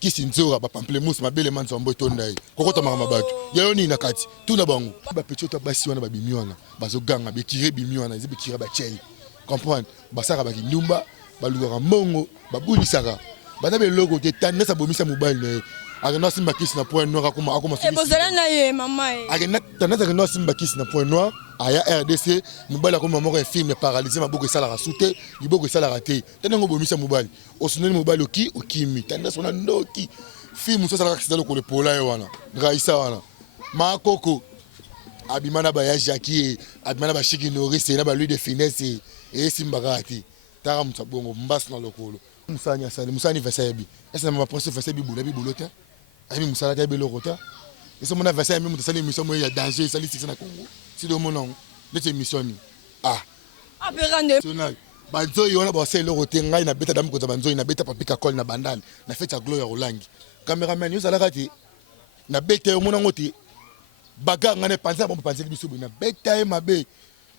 kisi nzora ba pamplemousse mabele manzombo tonda yi kokota mama bato yayo ni nakati tuna bango ba petito basi wana ba bimiona bazoganga be tire bimiona zibe tire ba chei comprendre basaka ba kindumba baluka mbongo babulisaka bana be logo te tanda sa bomisa mobile ne agena simba kisi na point noir akoma e bozala na ye mama e agena tanda agena simba kisi na point noir aya RDC mobile akoma moko film paralysé maboko esala rasute liboko esala raté tanda ngo bomisa mobile osoneli mobile oki okimi tanda sona ndoki film so sala accident ko le pola yo wana ngaisa wana makoko abimana ba ya Jackie abimana ba Chiki Norris na ba lui de finesse et simbagati tara mtsabongo mbasi na lokolo musanya sali musani vasabi esa ma prince vasabi bula bi bulota ami musala ta belokota esa mona vasabi mutasali mission mo ya danger sali six na Congo si do monon de mission ah aberande sonal banzo yona ba selo rote ngai na beta dam ko banzo na beta papika kol na bandal na feta gloire rolangi cameraman yo sala kati na beta yo mona ngoti baga ngane panza bon panza biso na beta e mabe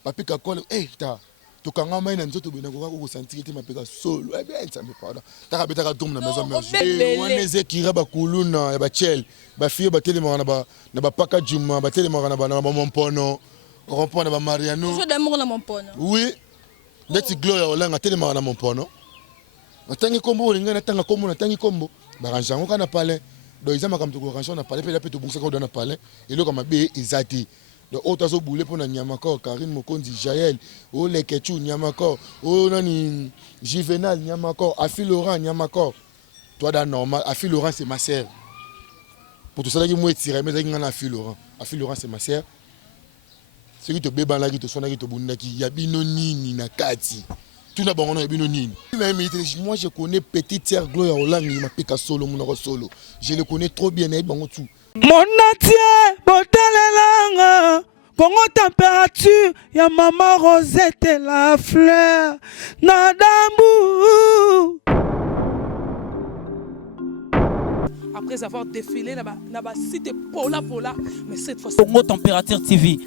papika kol ta tukanga mai na nzoto bina ko sentir te mapeka solo e bien ça me pardon ta beta ka dum na maison mère wana ezekira ba kuluna ba chel ba fille ba tele na ba paka juma ba tele na ba mompono rompona ba mariano je d'amour na mompono oui ndeti gloire olanga tele na mompono natangi kombo linga na tanga kombo na tangi kombo ba ranjango kana pale do izama kam to ko ranjango na pale pe la pe to bungsa ko na pale eloko mabe ezati de otazo boule pour na nyamako Karine Mokonzi Jaël o lekechu nyamako o nani Juvenal nyamako Afi Laurent nyamako toi da normal Afi Laurent c'est ma sœur pour tout ça qui moi tirer mais ngana Afi Laurent c'est ma sœur ce qui te beba la qui te sona qui te bunda qui yabino nini na kati tout na bango na yabino nini moi je connais petite sœur Gloire Olangi ma peka solo mon solo je le connais trop bien na bango tout mon natie botalelanga Congo température ya maman Rosette la fleur Nadambu. Après avoir défilé là-bas site Pola mais cette fois Congo Température TV.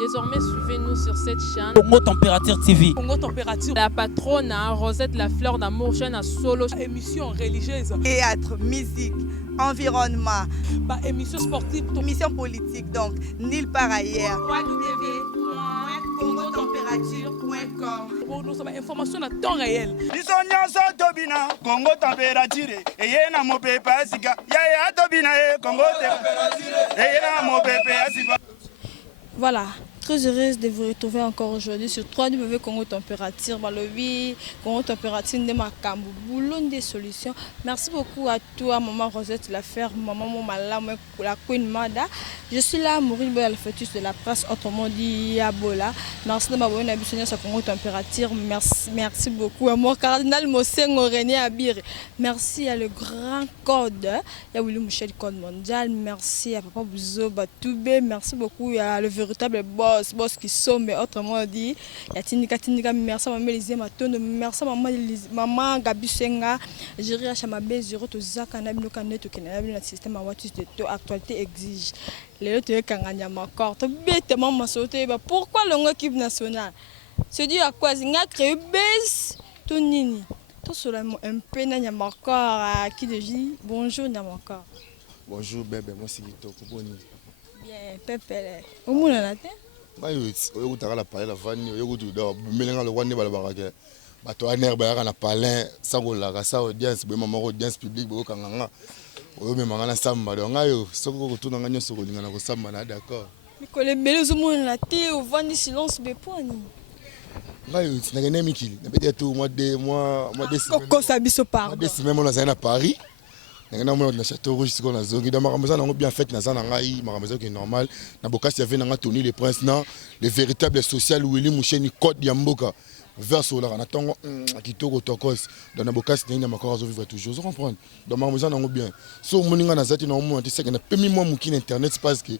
Désormais, suivez-nous sur cette chaîne. Congo Température TV. Congo Température. La patronne Rosette la fleur d'amour, chaîne à solo. Émission religieuse. Théâtre, musique, environnement. Bah, émission sportive. Émission politique, donc nulle part ailleurs. www.congotempérature.com. Pour nous avons information à temps réel. Congo Température. Et yena mo pepe asika. Ya tobina Congo Température. Et yena mo pepe asika. Voilà, très heureuse de vous retrouver encore aujourd'hui sur www.Congo Température, Balobi, Congo Température, de Makambo, boulon des solutions. Merci beaucoup à toi, maman Rosette Lafer, maman Momala, la Queen Mada. Je suis là, Maureen Boy, le fœtus de la presse, autrement dit Yabola. Merci de m'abonner à Bissonnier sur Congo Température. Merci beaucoup à mon cardinal Mosengo René Abir. Merci à le grand code, à Willy Michel Code Mondial. Merci à Papa Bouzo Batoubé. Merci beaucoup à le véritable boss qui somme, mais autrement dit, à Tindika, merci à Maman Elisée Matondo, merci à Maman Gabi Senga, Jéréa Chamabé, Zéro Tozaka, Nabino Kaneto, qui n'a pas système à Watus de taux, actualité exige. Les autres, ils ont encore. Pourquoi l'équipe nationale? C'est dû à quoi? Ils ont créé base tout nini. Tout cela un peu n'a encore qui de dit bonjour n'a encore. Bonjour bébé, moi c'est Gito. Bien, Pépé. Au monde là t'es? Oui, on a la parole la vanne, on a mélanger le one balabaraké. Bato aner ba na palin, ça go la ça audience, be maman audience publique bo kanganga. Oyo me mangana samba donc ayo soko ko tuna nganya soko linga na ko samba na d'accord. Mikole belezo monde là t'es au vent silence be poni. Ngayo tinagene mikili. Na peut-être mois de Koko sabiso par. Des semaines on a à Paris. Ngana mo na château rouge siko na zongi da makamza na bien fait na zana ngai makamza qui est normal. Na bokasi avait na Tony le prince na le véritable social Willy Musheni code ya mboka. Verso là, on attend kitoko tokos dans la bocas n'a encore vivre toujours. Vous comprenez? Dans ma maison on bien. So moninga na zati na moment tu sais que na pemi moi mukine internet parce que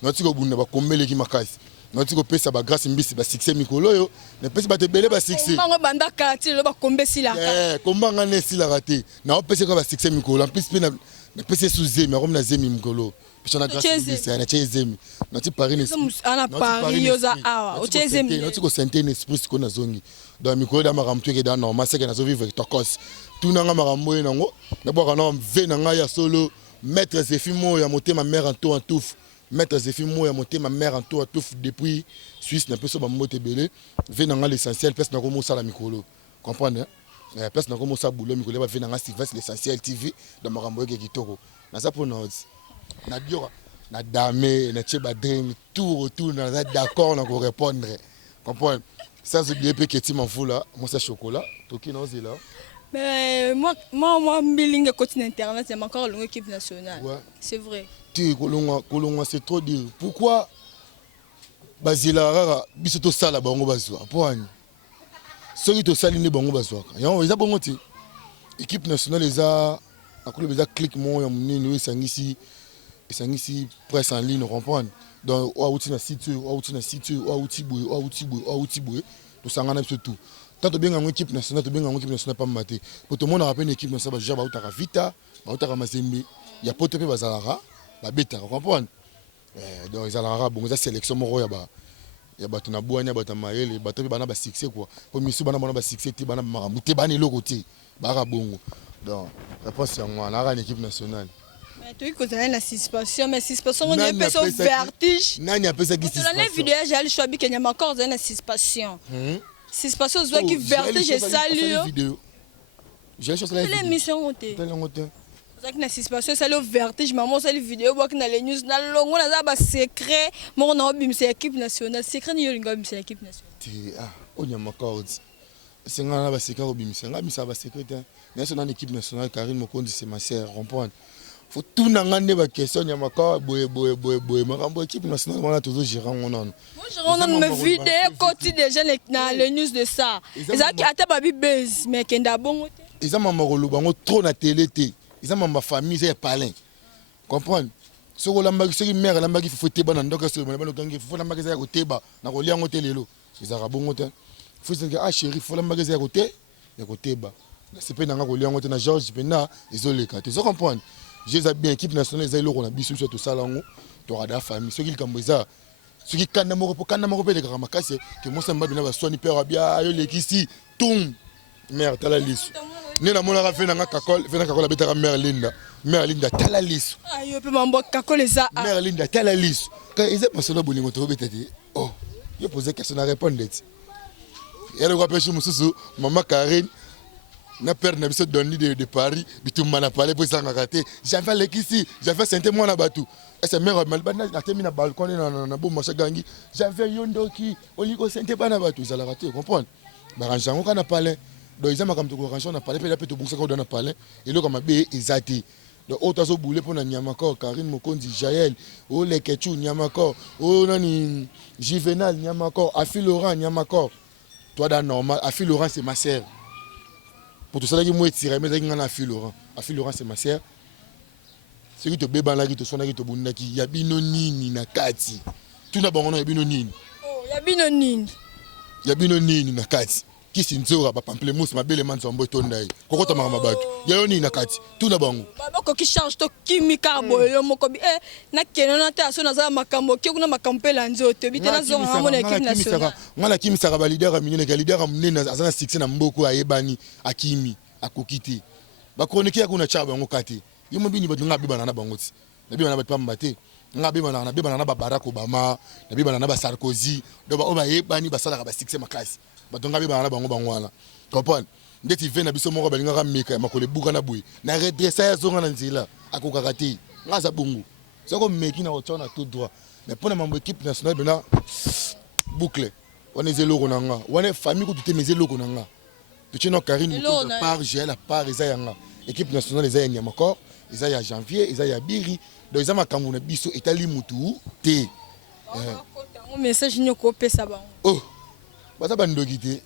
notre ko bunda ba kombele ki makasi. nati kopesa bagrâce mbisi basuccès mikolo oyo napesi bato ebele basuccès bango bandaka ti lelo bakombe esilaka kombanga na esilaka te naopesa kaka basuccès mikolo en plus mpe napesi esu zemi akomi na zemi mikolo piso na grâce mbisi natia ezemi nati paris ana paris yoza awa otie ezemi nati kosente na esprit sikoyo nazongi donc mikolo da makambo tu ekeda normal seke nazovivre tokos tunanga makambo oyo nango nabwaka na ve na ngai ya solo maître zefimo ya motema mère en tout en tout maître zefimo ya motema mère en tout en tout depuis Suisse na peso ba mote belé ve na ngai l'essentiel place na komo sala mikolo comprendre place na komo sa boulot mikolo ba ve na ngai Sylvestre l'essentiel TV dans makambo yeke kitoko na za pona na diora na dame na tcheba dream tout na d'accord na ko répondre comprendre sans oublier pe Keti Manfula moi c'est chocolat toki na ozela. Mais moi, Mbilingue continue Internet, c'est encore l'équipe nationale. Ouais. C'est vrai. Kolongwa, c'est trop dire. Pourquoi Bazila Rara, bisoto sala bango bazwa. Pourquoi ceux qui sali ne bango bazwa. Ils ont bongo ti. Équipe nationale les a akolo beza click mon ya munini esangisi presse en ligne comprendre. Donc outi na site, outi boy, to sangana tout. Tant bien en équipe nationale, tout bien en équipe nationale pas maté. Pour tout le monde rappelle une équipe nationale, déjà bautara Vita, bautara Mazembe, il y a pote pe bazalara, ba beta, comprendre. Donc ils alara bon, ça sélection moro ya ba tuna boanya ba tamayele, ba to bana ba succès quoi. Pour misu bana ba succès ti bana marambu te bana loko te, ba bongo. Donc réponse c'est moi, na équipe nationale. Mais tu que tu la suspension, mais suspension on est peu son vertige. Nani a ça qui suspension. Dans la vidéo j'ai allé choisir qu'il y a encore une suspension. Suspension soit qui vertige j'ai salué. J'ai cherché la vidéo. L'émission on était. Ça qui na suspension ça le vertige maman ça les vidéos voir que na les news na longo na za ba secret mon on a bim c'est équipe nationale secret ni yolinga bim c'est équipe nationale. Ah on y a encore c'est ngana ba secret bim c'est ngana ça ba secret national équipe nationale Karine Mokondi c'est ma sœur comprendre. Faut tout n'angane ba question ya makao boye makambo équipe nationale on a toujours gérant on a. On a mes vidéos côté déjà les news de ça. Ils a qui ata babi buzz mais kenda bongo te. Ils ont maman rolo bango trop na télé té. Ils ont maman famille c'est palin. Comprendre. Ce que lamba ce qui mère lamba qui faut teba na ndoka so lamba lokangi faut lamba que ça ko teba na ko lia ngote lelo. Ils a bongo te. Faut se dire ah chéri faut lamba que ça ko te ya ko teba. C'est pas na ko lia ngote na George Pena isoleka. Tu comprendre. J'ai bien équipe nationale les aïlo on a bisu sur tout ça là tu auras da famille ceux qui kamboza ceux qui kana moko pe les kamakase que moi ça m'a donné ba soigner père bien yo lekisi tum mère tala lisu ni na mona rafe na kakol fe na kakol betaka mère Linda tala lisu ayo pe mambo kakol za mère Linda tala lisu quand ils est passé là bolingo to betati oh yo poser question na répondre et le rappelle chez mususu maman Karine na père na biso donni de Paris bitumba na parler pour ça ngakate j'avais lekisi j'avais senté moi na batu et c'est mère malbana na temi na balcon na bo marché gangi j'avais yondoki oliko senté bana batu ça la raté comprendre ba ranjango kana parler donc ils makamto ko ranjango na parler pe la pe to bungsa ko na parler et le comme be ezati donc auto so boule pour na nyamako Karine Mokondi Jaël o lekechu nyamako o nani Juvenal nyamako Afi Laurent nyamako toi dans normal Afi Laurent c'est ma sœur. Pour tout ça, je suis tiré, mais je suis Afi Laurent. Afi Laurent, c'est ma sœur. Ce qui te bébé là, qui te sonne, qui te bonne, qui y a binonini na kati. Tout d'abord, on a binonini. Oh, y a binonini. Y a binonini na kati. Qui s'y nzora, papa Pamplemousse, ma belle man, son boy tondaï. Koko ta mama batu. Y a binonini na kati. Tout d'abord. Baba qui change to kimika boyo mokobi na kenona ta so na za makambo ki kuna makampe la nzoto bitena zo ngamo na équipe nationale. Ngala kimi saka ba leader a minene ka leader a munene azana succès na mboko ayebani akimi akokiti. Ba chroniqueur kuna chaba ngo kati. Yimo bini ba ngabi bana na bangoti. Na bi bana ba pamba te. Ngabi bana na ba Barack Obama, na bi bana na ba Sarkozy, do ba oba yebani ba sala ba succès makasi. Ba ngabi bana na bango bangwana. Comprendre? Ndeti vena biso moko balinga ka meka makole buka na boy na redressa ya zonga na nzela akokaka te ngaza bungu soko meki na otona tout droit mais pour na mambo équipe nationale bena boucle on est zéro konanga on est famille ko tuté mezelo konanga petit no Karine par j'ai la part ezayanga équipe nationale ezayanga makor ezaya janvier ezaya biri donc ezama kangu na biso etali mutu te message nyoko pesa ba oh baza bandokité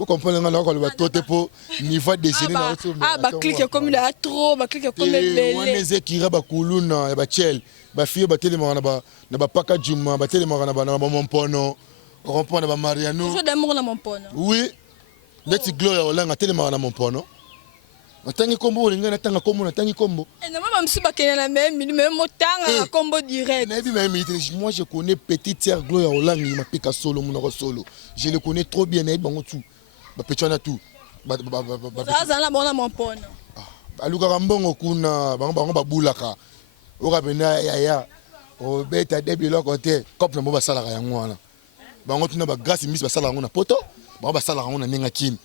Vous comprenez nga ko ba tote po niveau déjeuner na auto. Ba clique comme il a trop, ba clique comme belé. On est qui ba kuluna ba chel, ba fille ba telema na ba paka juma, ba telema na ba mon pono. On comprend ba Mariano. Toujours d'amour na mon pono. Oui. Neti gloria olanga telema na mon pono. Natangi kombo linga natanga kombo natangi kombo. Et non même si ba kena na même motanga combo direct. Moi je connais petite sœur gloria olanga il m'a solo mon solo. Je le connais trop bien et bango tout. Ba petchana tout. Ça là bon na mon pono. Aluka mbongo kuna bango ba bulaka. Oka bena ya. O beta debilo côté cop na mo ba sala ya ngwana. Bango tuna ba grâce mis ba sala ngona poto. Bango ba sala ngona ninga kin.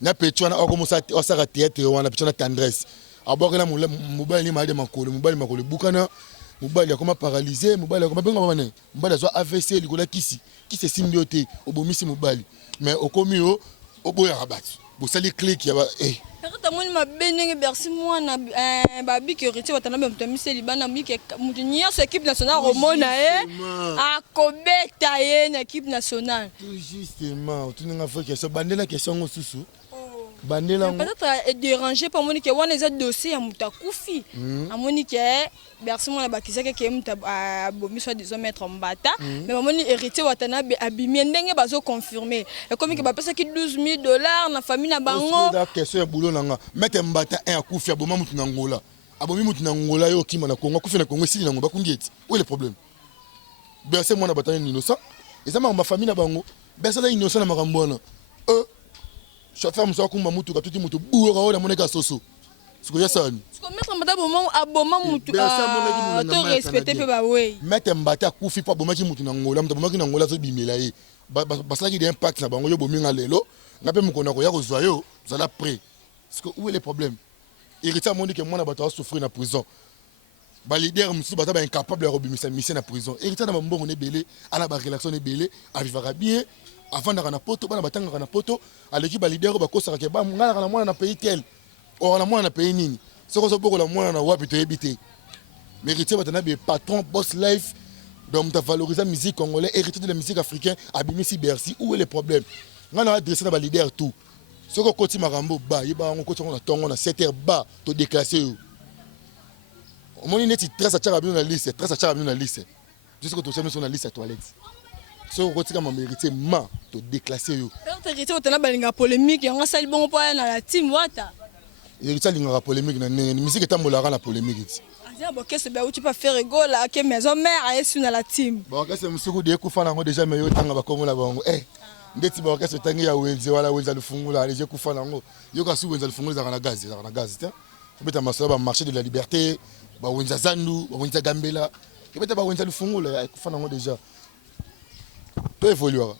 Na petchana okomusa osaka théâtre wana petchana tendresse. Abokela mobali ni malade makolo, mobali makolo bukana. Mobali akoma paralysé, mobali akoma benga bana. Mobali azwa AVC likola kisi. Kisi symbiote obomisi mobali. Mais okomi oboya rabat. Bosali click ya ba Quand moi ma benenge bersi moi na babi que retirer watana même tomise libana mike mutunia sur équipe nationale romona a kobeta na équipe nationale. Tout justement, tu n'as pas question bandela question susu. Bandela peut-être dérangé par monique wana za dossier ya mutakufi. A monique bersi moi na bakisaka ke muta bomi soit des mettre mbata mais moni héritier watana abimi ndenge bazo confirmer. Et comme que ba pesa ki $12,000 na famille na bango. La question ya boulot nanga mettre mbata un akufi aboma mutu na ngola. Abomi mutu na ngola yo kima na Congo akufi na Congo sili na ngoba kundieti. Où est le problème? Bersi moi na batana innocent. Et ça ma famille na bango. Bersi la innocent na makambona. Chauffeur muso kumba mutu katuti mutu buura ola moneka soso. Siko ya sani. Siko mettre mbata bomo aboma mutu to respecter pe ba we. Mettre mbata kufi pa bomaki mutu na ngola, mutu bomaki na ngola zo bimela ye. Basala ki des impact na bango yo bominga lelo. Ngape mukona ko ya ko zwayo, zala prêt. Siko où est le problème? Héritier mondi que moi na bato souffrir na prison. Ba leader musu bata ba incapable de rebimisa mission na prison. Héritier na mbongo ne belé, ala ba relation ne belé, arrivera bien. Avant d'arriver à poto, bana batanga na poto, à l'équipe leader ba kosa ke ba ngala na mwana na pays tel. Or na mwana na pays nini. Soko so boko la mwana na wapi to ebité. Héritier batana be patron boss life. Donc ta valoriser musique congolais, héritier de la musique africaine, abimi si Bercy, où est le problème? Ngana adresser na ba leader tout. Soko koti marambo ba, yeba ngo koti na tongo na 7h ba to déclasser yo. Omoni neti très atchara bien na liste, très atchara bien na liste. Jusqu'au to sur na liste toilette. So kotika ma mérité ma to déclasser yo. Héritier otana balinga polémique yanga sali bongo pa na la team wata. Héritier linga polémique na musique etambola na polémique. Azia boke se ba tu pas faire rigole à que maison mère ayesu na la team. Bon ka se musuku de kufa nango déjà mais yo tanga ba komola bango ndeti ba ka se tangi ya wenzi wala wenza lufungula les kufa nango yo ka su wenza lufungula za na gaz ta. Beta masoba marché de la liberté ba wenza zandu ba wenza gambela. Beta ba wenza lufungula kufa nango déjà. To évoluera.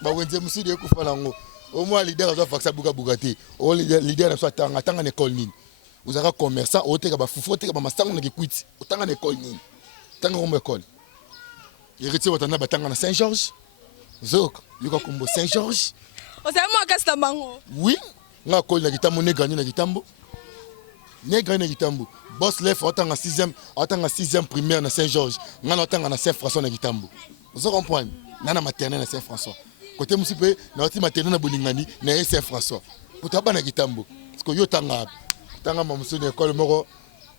Ba wenze musidi ekufa nango. Au moins leader azo faxa buka bugati. O leader na so tanga na école nini. Vous avez commerçant oteka ba fufu oteka ba masango na kikwiti. Otanga na école nini. Tanga ko école. Héritier watana batanga na Saint-Georges. Zok, yuko kumbo Saint-Georges. O sa mo akasta bango. Oui, nga ko na kitambo ne gagner na kitambo. Ne gagner na kitambo. Boss lef otanga 6e primaire na Saint-Georges. Nga otanga na Saint-François na kitambo. Vous comprenez? Nana maternelle na Saint-François. Côté musipe na oti maternelle na Bolingani na Saint-François. Potaba na kitambo. Parce que yo tanga mamuso na école moko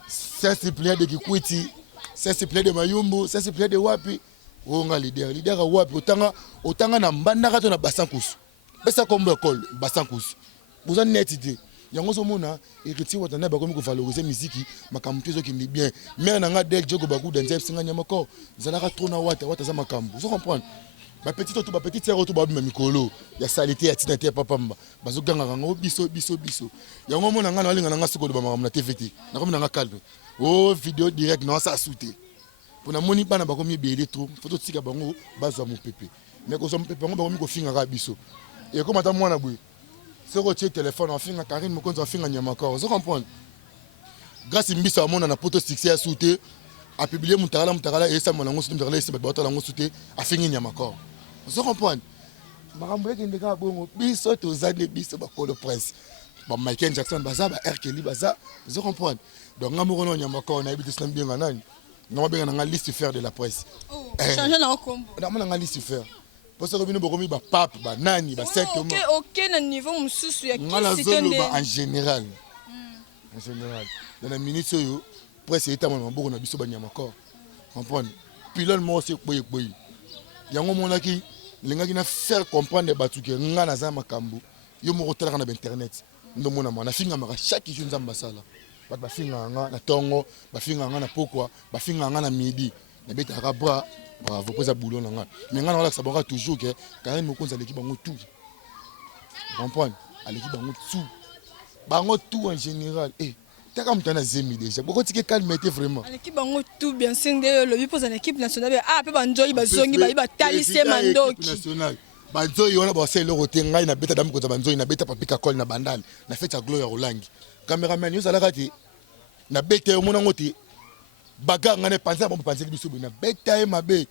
Saint-Cyprien de Kikwiti, Saint-Cyprien de Mayumbu, Saint-Cyprien de wapi. Onga leader wapi otanga na mbandaka to na Basankusu. Besa kombo école Basankusu. Vous en êtes idée. Yango so mona héritier watana ba komi ko valoriser musique makambo zo kindi bien. Mais na nga del jogo bagu dans singa nyamako. Zalaka trop na wata za makambo. Vous comprenez? Ba petite sœur to ba bima mikolo. Ya salité ya tinate papamba. Bazo ganga ngo biso. Yango mona nga na linga na nga siko ba makambo na TVT. Na komi na nga calme. Oh vidéo direct na sa souté. Pona moni bana ba komi belé trop. Photo tika bango bazwa mon pépé. Mais ko so mon pépé ngo ba komi ko finga ka biso. Et comme ata mwana boy. Si vous avez téléphone, on fait un Karine, on fait un Yamakor. Vous comprenez? Grâce à Mbissa, on a un poteau succès à souter, à publier Moutarala, et ça, mon angon, c'est à faire un Yamakor. Vous comprenez? Maramboye qui est déjà bon, biso, aux années, biso, le prince. Michael Jackson, baza, R. Kelly, baza. Vous comprenez? Donc, nous avons un Yamakor, on a habité ça bien. Nous avons une liste faire de la presse. Changer dans le combo. On a une liste faire. Parce que nous avons ba pape, ba nani, ba secte. OK na niveau mususu ya qui cité en général. En général. Dans la minute yo presque état mon beaucoup na biso ba nyama corps. Comprendre. Pilon mo c'est boy. Yango mona ki linga kina faire comprendre batu ke nga na za makambo. Yo mo rotala na internet. Ndo mona na finga maka chaque jour nzamba sala. Ba finga nga na tongo, ba finga nga na pokwa, ba finga nga na midi. Na beta ka bra, bravo poza boulot na nga. Mais nga na la sabanga toujours que quand même ko za l'équipe bango tout. Comprendre? À l'équipe bango tout. Bango tout en général. T'as comme t'en as zémi déjà. Pourquoi tu es calme vraiment? L'équipe bango tout bien sûr le lui pose en équipe nationale. Ah pe banjoy bazongi ba talise mandoki. National. Banjoy on a bossé le roté ngai na beta dam ko za banjoy na beta papika call na bandal. Na fait ta gloire Rolangi. Cameraman yo sala kati. Na beta yo mona ngoti. Baga ngane panza bon panza biso na beta e mabe.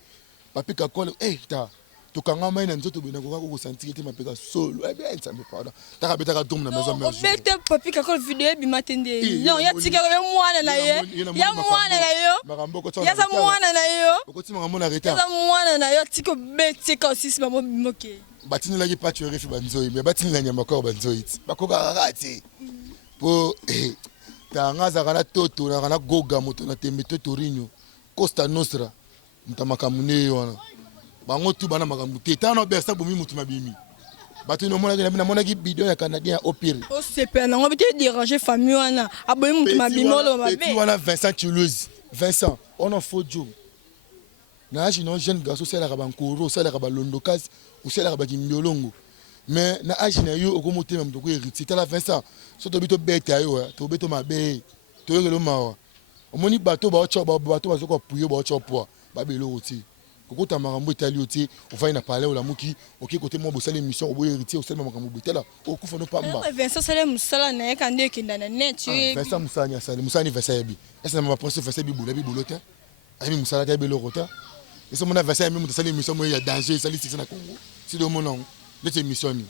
Papika call ta tokanga mai na nzoto bina ko sentir te mapeka solo bien ça me pardon ta beta ka dom na maison mère beta papika call vidéo bi matende non ya tika yo mwana na ye ya mwana na yo ya za mwana na yo ko tima mona reta ya za mwana na yo tiko betika aussi mamo bimoke batini la ki patio refi banzoi mais batini la nyama ko banzoi bakoka rakati po ta ngaza kana toto na kana goga moto na tembe toto rinyo Costa Nostra mtamaka mune wana bango tu bana makambu te tano bersa bomi mutu mabimi batu no mona na mona ki bidon ya canadien au pire o CP na ngobi te déranger famille wana aboyi mutu mabimi lo mabe petit wana Vincent Toulouse Vincent on en faut jo na agi non jeune garçon c'est la kabankoro c'est la kabalondokas ou c'est la kabakimbiolongo mais na agi na yo okomote même to ko héritier tala Vincent so to bito beta yo to bito mabe to yo lo mawa omoni bato ba ocho bato ba zoko puyo ba ocho po ba belo oti kokota makambo etali oti ofai na parler ola muki oki côté mo bosala émission obo héritier osala makambo betela okufa no pamba Vincent sala musala na ye kande kindana net Vincent musanya sala musani Vincent yebi esa ma prince Vincent bibulo te ami musala te belo kota esa mona Vincent mi mutasala émission mo ya danger sali six na Congo si do monon net émission ni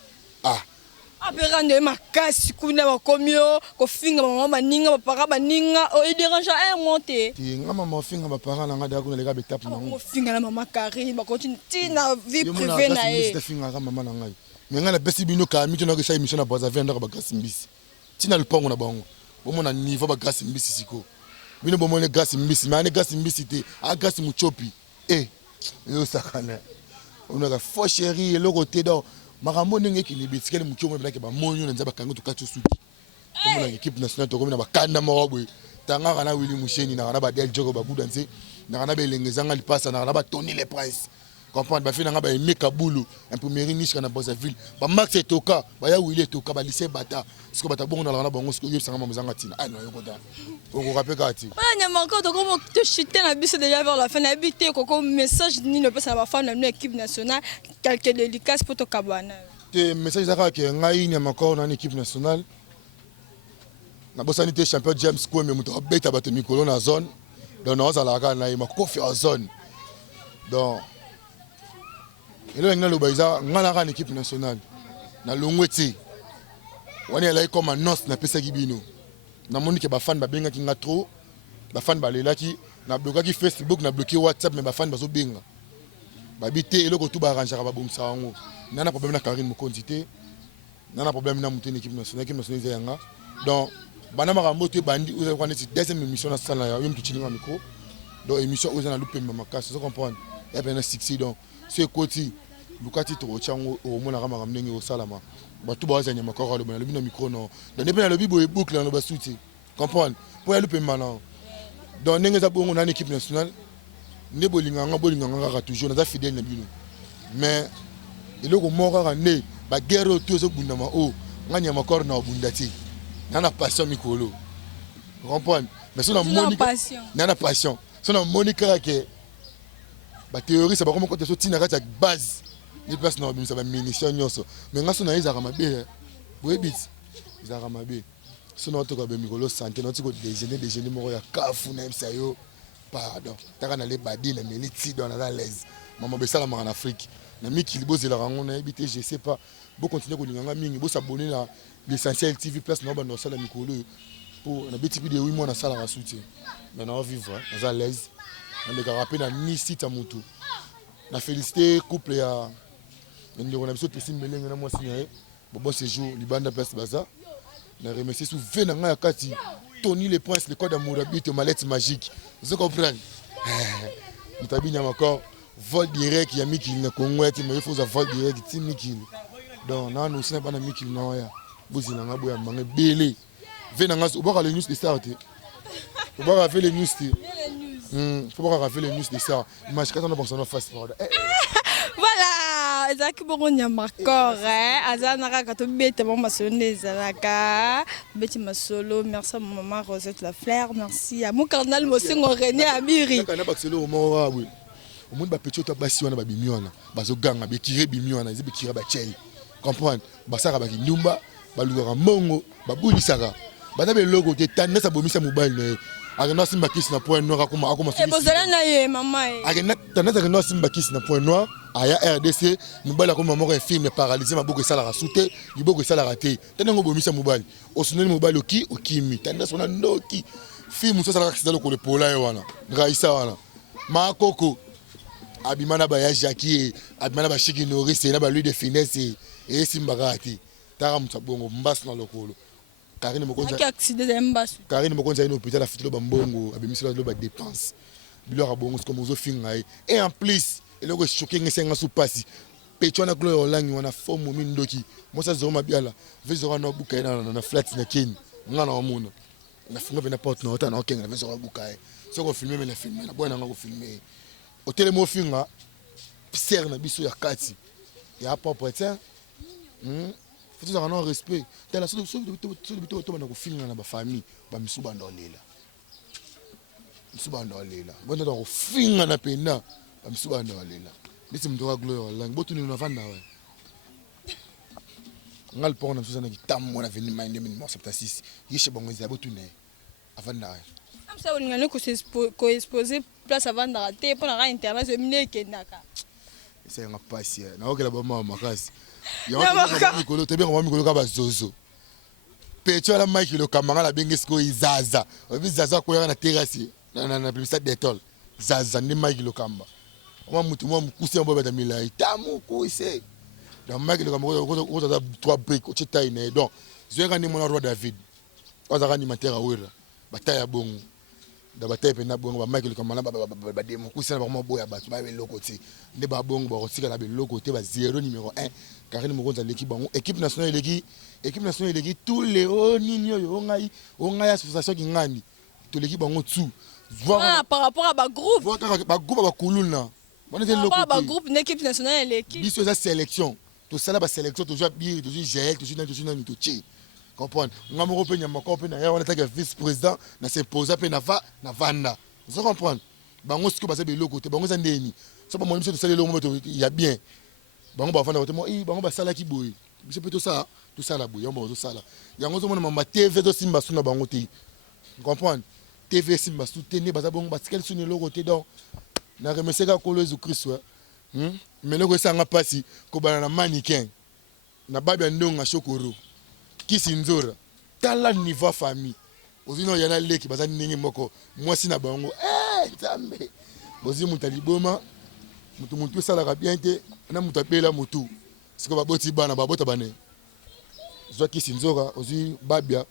aperande makasi kuna bakomio kofinga mama baninga bapara baninga o dérange un monte ti nga mama finga bapara na nga da kuna lega betap na ngo finga na mama Karine ba continue tina vie privée na ye yo finga ga mama na ngai mais nga na besi bino ka mi tona ko sa émission na boza venda ba grâce mbisi tina lupango na bango bomo na niveau ba grâce mbisi siko bino bomo le grâce mbisi mais ne grâce mbisi te a grâce muchopi yo sakana on a faux chéri le côté do makambo ndenge kilibitikele mukiongo bela ke ba monyo nza bakango to katu suki comme na équipe nationale to comme na bakanda morobo tanga kana Willy Musheni na kana ba Del Jogo ba budanze na kana belengezanga lipasa na kana ba Tony le Prince comprendre ba fina nga ba Emeka Bulu imprimerie niche kana Brazzaville ba Max Etoka ba ya Willy Etoka ba lycée Bata siko bata bongo na kana bango siko yebsanga mamuzanga tina no yokota oko rapeka ati bana nyama ko to comme te chuter na biso déjà vers la fin na habité koko message ni ne pesa na ba fan na équipe nationale quelque délicat pour to kabana te message zaka ke ngai nyama ko na équipe nationale na bosani te champion James Kwame muto beta bato mikolo na zone donc na ozala ka na ima kofi en zone donc elo ngina lo baiza ngana ka équipe nationale na longweti wani ala comme annonce na pesa kibino na moni ke ba fan ba benga ki nga trop ba fan ba lelaki na bloquer Facebook na bloquer WhatsApp mais ba fan bazo benga ba bité eloko tout ba arranger ba bomsa ngo nana problème na Karine Mokonzi te nana problème na mutu équipe nationale yanga donc bana makambo te bandi oza kwa neti deuxième émission na sala ya yom tuchilinga micro donc émission oza na lupe makasi so comprendre et bien na succès donc c'est koti lukati to chango o mona kama kamnenge o salama batu ba zanya makoro lo bana le micro non donc depuis na le bibo e boucle na ba souti comprendre pour ya lupe mana donc ndenge za bongo na équipe nationale ne bolinga nga toujours na za fidèle na bino mais eloko moko ka ne ba guerre to zo bundama o nganya makoro na bundati nana passion mikolo comprendre mais son Monica nana passion son Monica ke ba théorie ça ba comme côté so tina ka base ni place na bimisa ba munition nyoso mais ngaso na izaka mabe webit izaka mabe sono to ka be mikolo santé no tiko déjeuner moko ya kafu na msa yo pardon taka na le badi na meliti dans la l'aise maman be sala en Afrique na mikili bozela rango na ebité je sais pas bo continuer ko linganga mingi bo s'abonner na l'essentiel TV place na bando sala mikolo pour na beti vidéo 8 mois na sala ra soutien mais na vivre dans à l'aise na le rappeler na ni site à mutu na féliciter couple ya ndeko na biso pesi melenge na mwasi na ye bon séjour libanda place baza na remercier sous ve na nga ya kati Tony le prince le code d'amour habite mallette magique vous comprenez mutabinya encore vol direct ya mikili na Congo ati mais il faut vol direct ti mikili donc na nous sina bana mikili na ya bozina nga boya manga belé ve na nga obaka le news de ça te obaka fait les news te faut pas faire les news de ça image quand on a pensé na face Voilà, ezalaki bongo nyama corps aza na kaka tobeta bango masolo nde ezalaka beti masolo. Merci à maman Rosette Lafleur, merci à mon cardinal Mosengo René Amiri kana bakiselo o mo wa bwe o monde ba petit to basi wana ba bimi wana bazoganga be tire bimi wana zibe tire ba cheli comprendre basaka ba kinumba balukaka mongo babulisaka bana be logo te tanda sa bomisa mobile agenda simba kisi na point noir akoma e bozala na ye mama e agenda tanda agenda simba kisi na point noir aya RDC mobile akoma moko film paralysé maboko esala rasute liboko esala raté tanda ngo bomisa mobile osuneli mobile oki okimi tanda sona ndoki film so sala accident ko le pola ye wana ngaisa wana makoko abimana ba ya Jackie abimana ba Shiki Norris na ba lui de finesse et simba gati tara mutabongo mbasi na lokolo Karine Mokonza accident de mbasu Karine Mokonza ino hôpital a fitilo bambongo abimisilo lo ba dépense biloko bongo comme ozo finga et en plus eloko choqué ngesenga sou pasi petwana gloire olangi wana forme mindoki mosa zoro mabiala vezora no buka na flat na kin ngana omuna na funga bena porte na ota na okenga vezora buka soko filmer me na filmer na bwana ngako filmer hotel mo finga serre na biso ya kati ya papa tiens faut ça non respect dans la solution de to na ko filmer na ba famille ba misuba ndolela bon dans ko finga na pena ba misuba ndolela bisi mtoka gloire lang botuni na vanda wa ngal pona msusa na kitambo na veni mind 1976 yeshe bongo za botuni avanda wa amsa uningane ko exposer place avanda te pona ka internet mine kenaka c'est un passi na okela ba mama makasi ya mikolo te bien ba mikolo ka ba zozo pecho la mike lo kamanga la bengesko izaza obi zaza ko ya na terrasse na publicité d'étole zaza ni mike lo kamba moi mutu moi mkusi mbo beta milai tamu kuise dans mike lo kamba ko za 3 briques au chita ine donc zoeka ni mona roi David oza ni matera wera bataya bongo da bataye pena bongo ba mike lo kamba ba demo kusi na ba boya batu ba beloko ti nde ba bongo ba kotika na beloko te ba 0 numéro 1 Karine Mokonza l'équipe bango équipe nationale l'équipe tous les nini yo ngai association ki ngani to l'équipe bango tout par rapport à ba groupe ba groupe ba kuluna on était lokoko ba groupe l'équipe nationale l'équipe biso za sélection to sala ba sélection to joue bien to joue GL to joue nani to chi comprendre ngamoko pe nyama ko pe na ya on était vice président na s'imposer pe na vanda vous comprendre bango siko ba za beloko te bango za ndeni so ba mo biso to sala longo to ya bien bango ba vanda mo bango ba sala ki boy biso pe to sala boy yango to sala yango zo mona mama TV to simba suna bango te comprendre TV simba su te ne baza bongo ba tikel suni logo te donc na remercier ka kolo Jésus Christ mais loko sanga pasi ko bana na mannequin na babia ndonga shokoro kisinzora tala niveau famille ozino yana leki baza ndenge moko mwasi na bango nzambe bozi mutaliboma mutu sala bien te na mutu apela mutu siko baboti bana babota bane zwa kisinzora ozi babia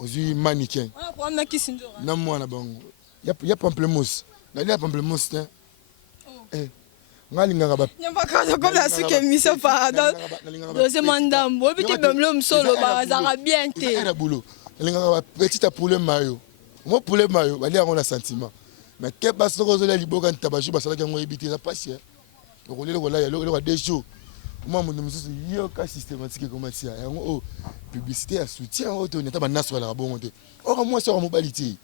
ozi mannequin on kisinzora na mwana bango ya pamplemousse na pamplemousse te ngalinga ba nyamba kaza comme la suke mission pardon deuxième mandambo bité bemlo msolo bazaka bien te era boulot ngalinga ba petit poulet mayo mo poulet mayo bali a na sentiment mais que passe ko zo la liboka ntabaju basala kango ebité za passer ko lelo ko la ya lo 2 jours moi mon mususu yo ka systématique comme ça yango publicité à soutien auto neta ba naso la bongo te moi sur mobilité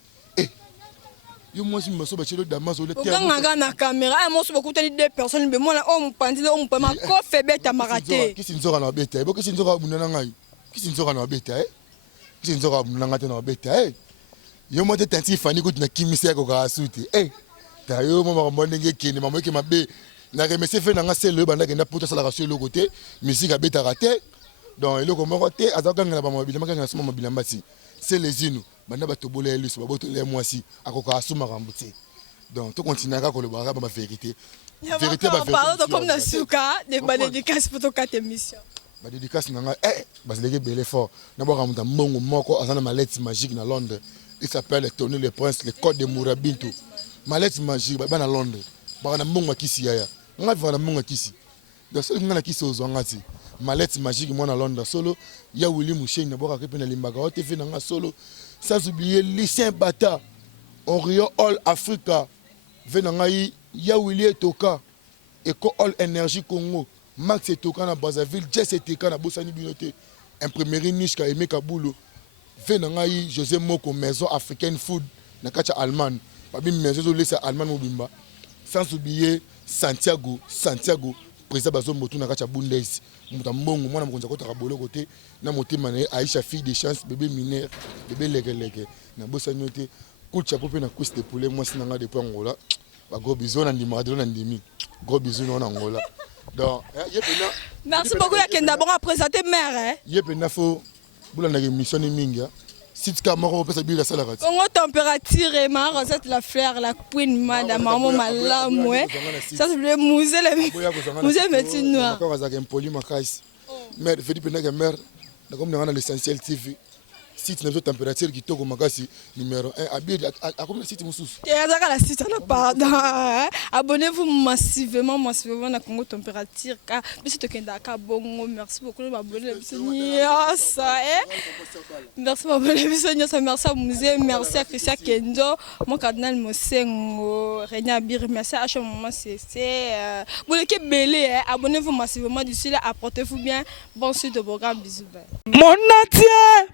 yo moi si maso ba chelo damas au terre nganga na caméra moi so bakutani 2 personnes mais moi on pandile on peut ma ko fait beta marate kisi nzoka na beta bo kisi nzoka bunana ngai kisi nzoka na beta kisi nzoka bunana ngate na beta yo mo te tanti fani ko na kimisa ko ka suti ta yo mo ma mbonenge kini mamo ke mabe na remercier fait na selo banda ke na poto sala ka sur le côté musique a beta raté donc eloko moko te azaka ngala ba mobile makanga soma mobile mbasi c'est les inu banda ba tobola elis ba boto le mwasi akoka asuma rambuti donc to continuer ka ko le bara ba vérité vérité pardon comme na suka de ba dédicace pour ton 4 émission. Ba dédicace nanga parce que belé fort na ba ramuta mbongo moko azana mallette magique na Londres. Il s'appelle Tony le Prince, le code de Mourabinto. Mallette magique ba na Londres. Ba na mbongo kisi yaya. Nga va na mbongo kisi. Donc seul nga na kisi ozwangati. Mallette magique moi na Londres solo ya Willy Mouché na boka kepe na limbaga o TV nanga solo sans oublier lycée Bata Orient All Africa venangai ya Willy Toka Eco All Energy Congo Max Toka na Brazzaville Jess Toka na Bosani Binoté imprimerie Nishka Aimé Kaboulou venangai José Moko maison africaine food na kacha Allemagne babi maison zo laisser Allemagne mobimba sans oublier Santiago président bazo motu na kacha Bundes muta mbongo mwana mkonza kota bolo côté na motema na Aïcha fille de chance bébé mineur bébé leke na bosa nyote kucha pope na cuisse de poulet moi sinanga depuis Angola ba gros bisous na ndima na ndimi gros bisous na Angola donc yepena merci beaucoup ya kenda bon à présenter mère yepena fo bulanda émission ni mingi site camaro pesa bila sala kati Congo température et ma recette la fleur la queen madame maman malamu ça c'est le musée médecine noire quand vous avez un poli makais mère Philippe na mère na comme na l'essentiel TV site na température qui toko makasi numéro 1 abir a comme site mususu et azaka la site na pardon abonnez-vous massivement na Congo température ka biso tokenda ka bongo merci beaucoup de m'abonner merci merci à musée merci à Christian Kendo mon cardinal Mosengo Renia Bir merci à chaque moment c'est vous les belé abonnez-vous massivement d'ici là apportez-vous bien bon suite de programme bisous mon natie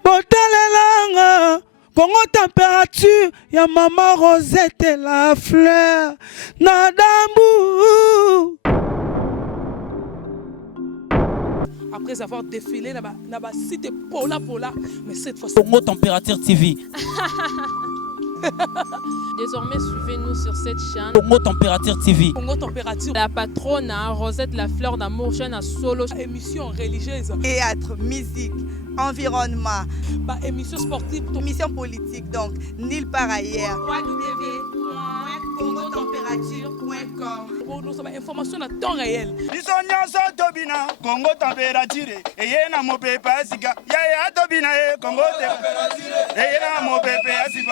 botalelanga Congo température ya maman Rosette la fleur Nadambu. Après avoir défilé là-bas cité Pola mais cette fois Congo température TV. Désormais, suivez-nous sur cette chaîne. Congo Température TV. Congo Température. La patronne, Rosette la fleur d'amour, chaîne à solo. Émission religieuse. Théâtre, musique, environnement. Émission sportive. Émission politique, donc nulle part ailleurs. www.congotempérature.com. Pour nous avoir information à temps réel. Bisonyaso tobina Congo température et yena mopepe sika ya tobina Congo température et yena mopepe